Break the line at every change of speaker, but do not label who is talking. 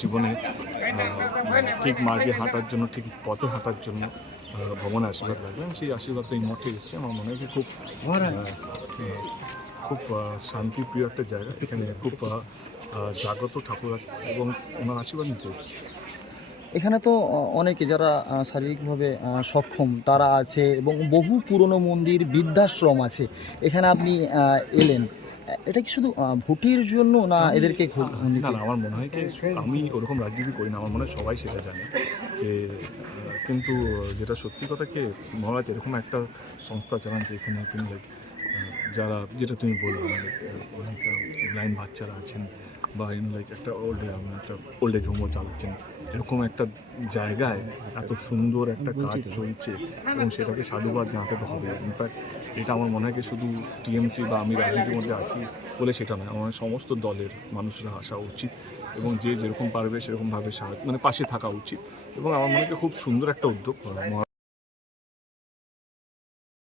জীবনে ঠিক মার্গে হাঁটার জন্য ঠিক পথে হাঁটার জন্য আহ, ভগবানের আশীর্বাদ লাগবে। আমি সেই আশীর্বাদ এই মঠে এসেছি। আমার মনে হয় খুব খুব শান্তিপ্রিয় একটা জায়গা। এখানে খুব জাগ্রত ঠাকুর আছে এবং ওনার আশীর্বাদ নিতে এসেছি।
এখানে তো অনেকে যারা শারীরিকভাবে সক্ষম তারা আছে এবং বহু পুরনো মন্দির বৃদ্ধাশ্রম আছে। এখানে আপনি এলেন। এটা কি শুধু ভোটের জন্য না এদেরকে
না না আমার মনে হয় যে আমি ওরকম রাজনীতি করি না আমার মনে হয় সবাই সেটা জানে। যে কিন্তু যেটা সত্যি কথা কি মহারাজ এরকম একটা সংস্থা চালান যে এখানে তিনি যারা যেটা তুমি বললে আমাদের, আহ, অনেক বাচ্চারা আছেন বা ইন লাইক একটা ওল্ড একটা ওল্ড এজ হোমও চালাচ্ছেন। এরকম একটা জায়গায় এত সুন্দর একটা কাজ চলছে এবং সেটাকে সাধুবাদ জানাতে তো হবে ইনফ্যাক্ট এটা আমার মনে হয় শুধু টিএমসি বা আমি রাজনীতির মধ্যে আছি বলে সেটা নয় আমার সমস্ত দলের মানুষরা আসা উচিত এবং যে যেরকম পারবে সেরকমভাবে সাহায্য মানে পাশে থাকা উচিত এবং আমার মনে হয় খুব সুন্দর একটা উদ্যোগ